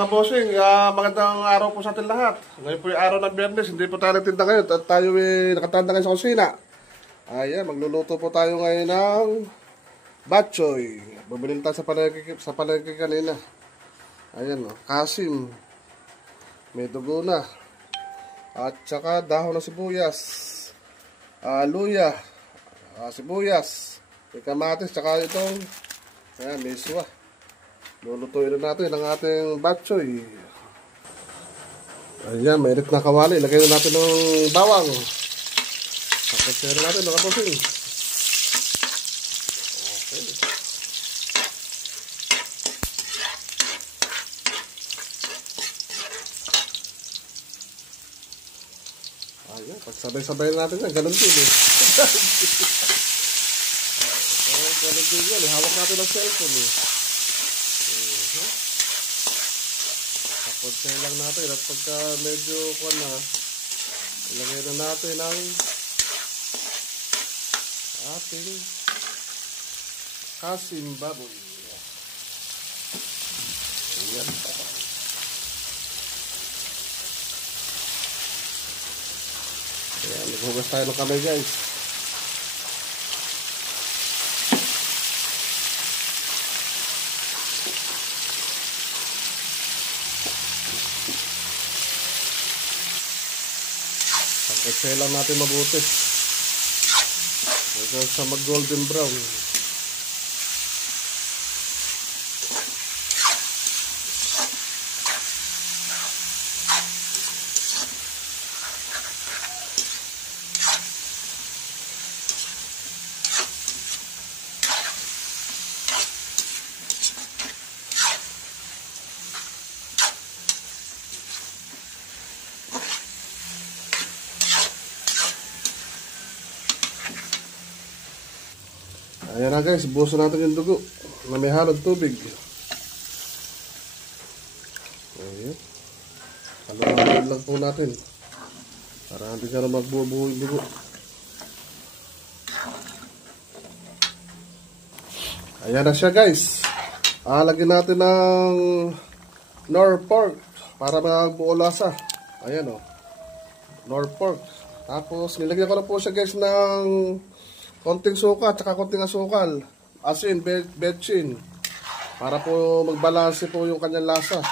mga bossing, magandang araw po sa atin lahat. Ngayon po yung araw ng Biyernes, hindi po tayo nagtinda ngayon at tayo nakatanda ngayon sa kusina. Ayan, magluluto po tayo ngayon ng bok choy. Bumili tayo sa palengke kanina. Ayan, kasim. May dugo na. At saka dahon ng sibuyas. Luya. Sibuyas. May kamatis, saka itong ayan, miswa. Lulutuin na natin ang ating bok choy. Ayan, mainit na kawali. Ilagay na natin ng bawang. Tapos na natin ng kapusing. Okay. Ayan, pagsabay-sabay natin yan. Ganun din eh. Ganun din yan. Hawak natin ang cellphone eh. Tapos lang natin at pagka medyo kuwan na, ilagay na natin ang ating kasim baboy. Ayan. Ayan, naghugas tayo ng kamay guys. Tapos lang natin mabuti. Hanggang sa mag golden brown. Ayan na guys, buhusan natin yung dugo na may halong tubig. Ayan. Haluin lang po natin para hindi ka na magbuo-buo yung dugo. Ayan na siya guys. Lagyan natin ng nor pork para magbuo lasa. Ayan o, nor pork. Tapos nilagyan ko na po siya guys ng konting suka at saka konting asukal, asin, betchin, para po magbalanse po yung kanyang lasa.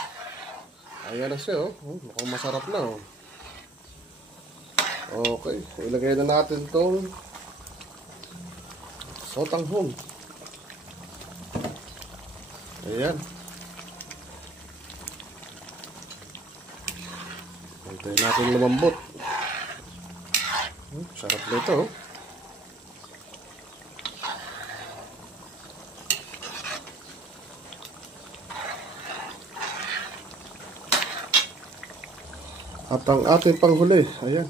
Ayan na siya oh. Mukhang masarap na oh. Okay, ilagay na natin itong sotanghon. Ayan. Hintayin natin lumambot. Sarap nito oh. At ang ating panghuli, ayan,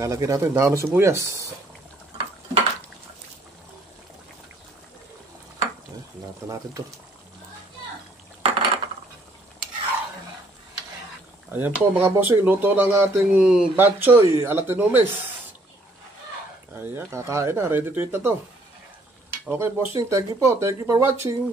lalagyan natin dahon ng sibuyas. Lahat natin to. Ayan po mga bossing, luto ng ating bok choy ala tinumis. Ayan, kakain na, ready to eat na to. Okay bossing, thank you po, thank you for watching.